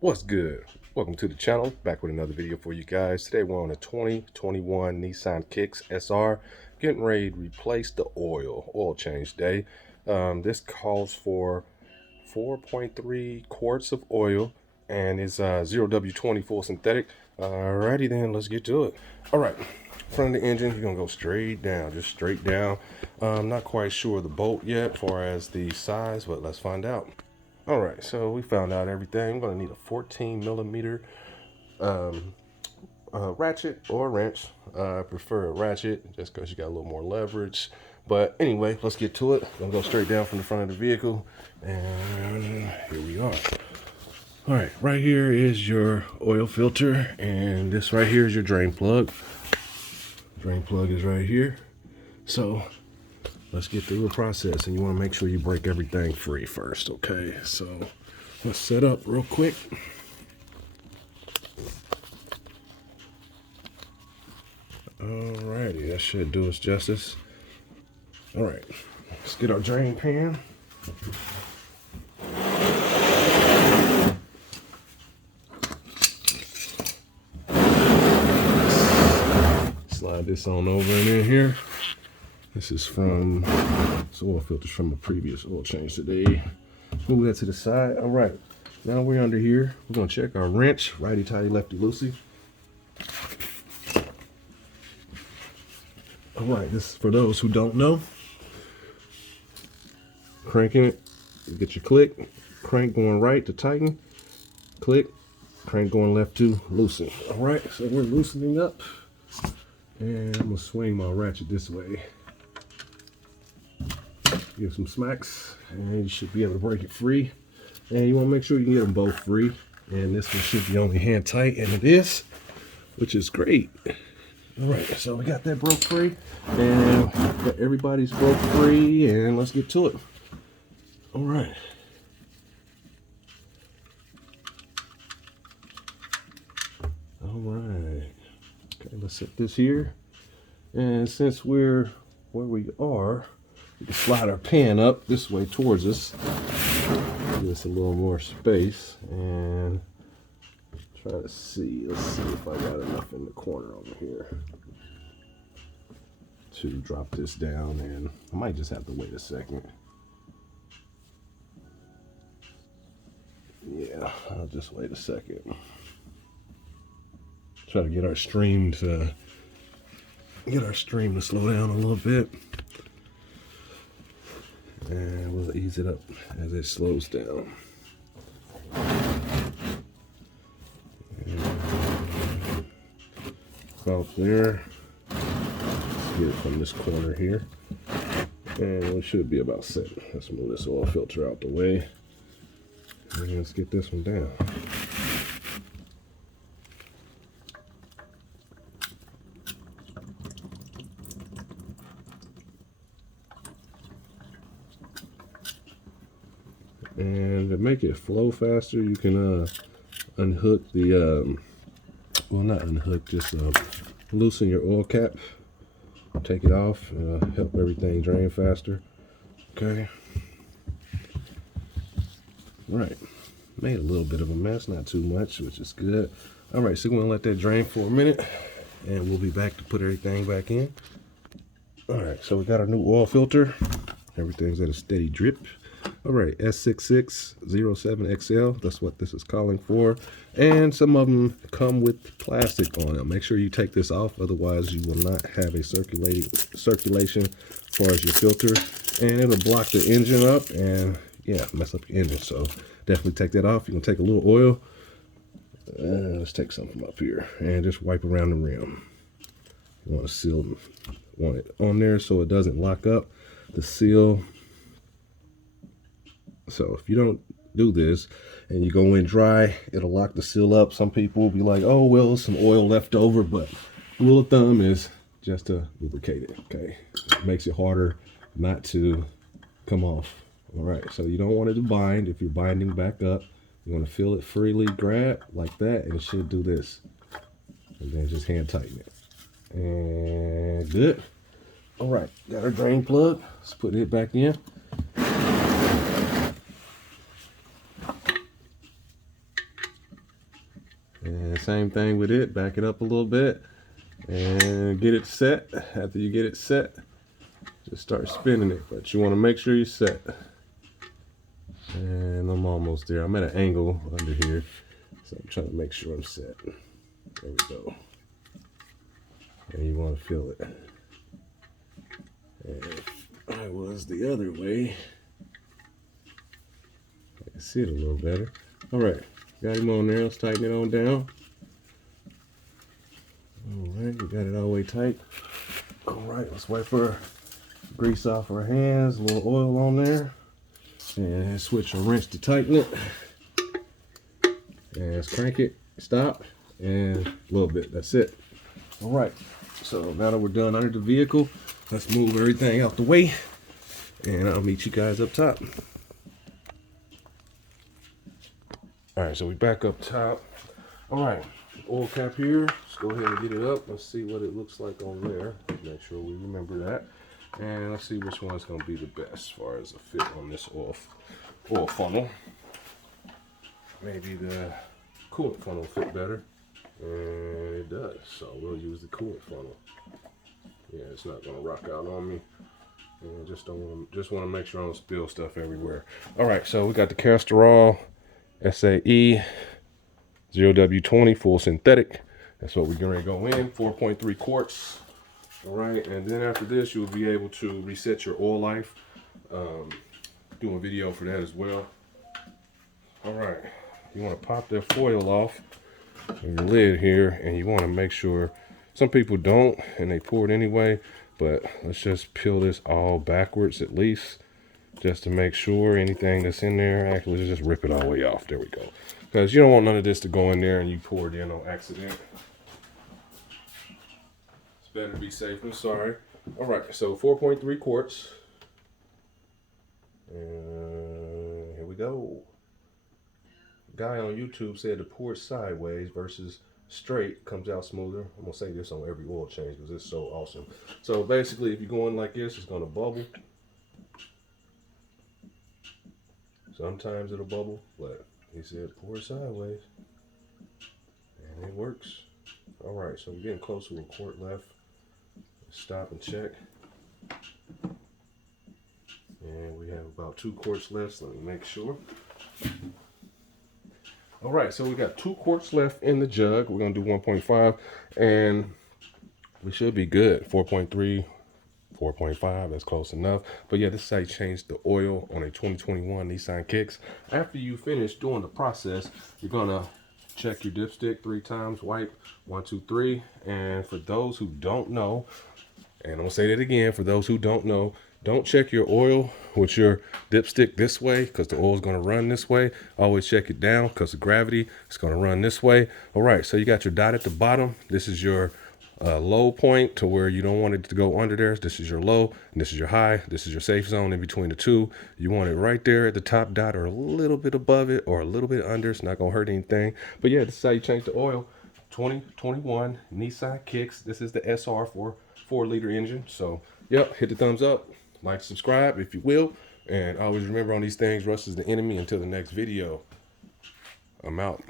What's good? Welcome to the channel, back with another video for you guys. Today we're on a 2021 Nissan Kicks SR, getting ready to replace the oil change day. This calls for 4.3 quarts of oil and is 0W20 full synthetic. Alrighty then, let's get to it. Alright, front of the engine, you're gonna go straight down, just straight down. Not quite sure of the bolt yet as far as the size, but let's find out. Alright, so we found out everything. I'm going to need a 14 millimeter ratchet or wrench. I prefer a ratchet just because you got a little more leverage. But anyway, let's get to it. I'm going to go straight down from the front of the vehicle. And here we are. Alright, right here is your oil filter. And this right here is your drain plug. Drain plug is right here. So let's get through the process, and you want to make sure you break everything free first, okay? So let's set up real quick. Alrighty, that should do us justice. Alright, let's get our drain pan. Slide this on over and in here. This is from this oil filters from a previous oil change today. Move that to the side. All right, now we're under here. We're gonna check our wrench, righty tighty, lefty loosey. All right, this is for those who don't know. Cranking it, you get your click. Crank going right to tighten. Click. Crank going left to loosen. All right, so we're loosening up, and I'm gonna swing my ratchet this way. Give some smacks, and you should be able to break it free. And you want to make sure you can get them both free. And this one should be only hand tight, and it is, which is great. All right, so we got that broke free, and got everybody's broke free, and let's get to it. All right. All right. Okay, let's set this here. And since we're where we are, we can slide our pan up this way towards us. Give us a little more space and try to see. Let's see if I got enough in the corner over here to drop this down, and I might just have to wait a second. Yeah, I'll just wait a second. Try to get our stream to slow down a little bit. And we'll ease it up as it slows down. About there. Let's get it from this corner here. And we should be about set. Let's move this oil filter out the way. And let's get this one down. And to make it flow faster, you can unhook the, well, not unhook, just loosen your oil cap. Take it off, help everything drain faster. Okay. All right. Made a little bit of a mess, not too much, which is good. All right, so we're gonna let that drain for a minute, and we'll be back to put everything back in. All right, so we got our new oil filter. Everything's at a steady drip. All right, S6607XL, that's what this is calling for. And some of them come with plastic on them. Make sure you take this off, otherwise you will not have a circulation as far as your filter. And it'll block the engine up and, yeah, mess up your engine. So definitely take that off. You can take a little oil. Let's take some from up here and just wipe around the rim. You want to seal, want it on there so it doesn't lock up. The seal. So if you don't do this and you go in dry, it'll lock the seal up. Some people will be like, oh, well, some oil left over, but rule of thumb is just to lubricate it, okay? It makes it harder not to come off. All right, so you don't want it to bind. If you're binding back up, you want to feel it freely grab like that, and it should do this. And then just hand tighten it. And good. All right, got our drain plug. Let's put it back in. And same thing with it, back it up a little bit and get it set. After you get it set, just start spinning it, but you want to make sure you're set. And I'm almost there. I'm at an angle under here, so I'm trying to make sure I'm set. There we go. And you want to feel it. And if I was the other way, I can see it a little better. All right, got him on there. Let's tighten it on down. All right, we got it all the way tight. All right, let's wipe our grease off our hands, a little oil on there, and switch our wrench to tighten it. And let's crank it, stop, and a little bit. That's it. All right, so now that we're done under the vehicle, let's move everything out the way, and I'll meet you guys up top. All right, so we back up top. All right, oil cap here. Let's go ahead and get it up. Let's see what it looks like on there. Make sure we remember that. And let's see which one's going to be the best as far as the fit on this oil funnel. Maybe the coolant funnel fit better. And it does. So we'll use the coolant funnel. Yeah, it's not going to rock out on me. And just want to make sure I don't spill stuff everywhere. All right, so we got the Castrol SAE 0W20 full synthetic. That's what we're going to go in. 4.3 quarts. All right, and then after this, you'll be able to reset your oil life. Do a video for that as well. All right, you want to pop that foil off of your lid here, and you want to make sure, some people don't, and they pour it anyway, but let's just peel this all backwards at least, just to make sure anything that's in there, actually just rip it all the way off. There we go. Because you don't want none of this to go in there and you pour it in on accident. Better be safe than sorry. All right, so 4.3 quarts. And here we go. Guy on YouTube said to pour it sideways versus straight comes out smoother. I'm gonna say this on every oil change because it's so awesome. So basically, if you're going like this, it's gonna bubble. Sometimes it'll bubble, but he said pour it sideways, and it works. All right, so we're getting close to a quart left. Stop and check. And we have about 2 quarts left, so let me make sure. All right, so we got 2 quarts left in the jug. We're gonna do 1.5, and we should be good. 4.3, 4.5, that's close enough. But yeah, this is how you change the oil on a 2021 Nissan Kicks. After you finish doing the process, you're gonna check your dipstick 3 times, wipe 1, 2, 3. And for those who don't know, and I'm gonna say that again, for those who don't know, don't check your oil with your dipstick this way because the oil is gonna run this way. Always check it down because of gravity, it's gonna run this way. All right, so you got your dot at the bottom. This is your low point to where you don't want it to go under there. This is your low, and this is your high. This is your safe zone in between the two. You want it right there at the top dot or a little bit above it or a little bit under. It's not gonna hurt anything. But yeah, this is how you change the oil. 2021 Nissan Kicks. This is the SR for 4-liter engine. So yep, hit the thumbs up, like, subscribe if you will, and always remember on these things, rust is the enemy. Until the next video, I'm out.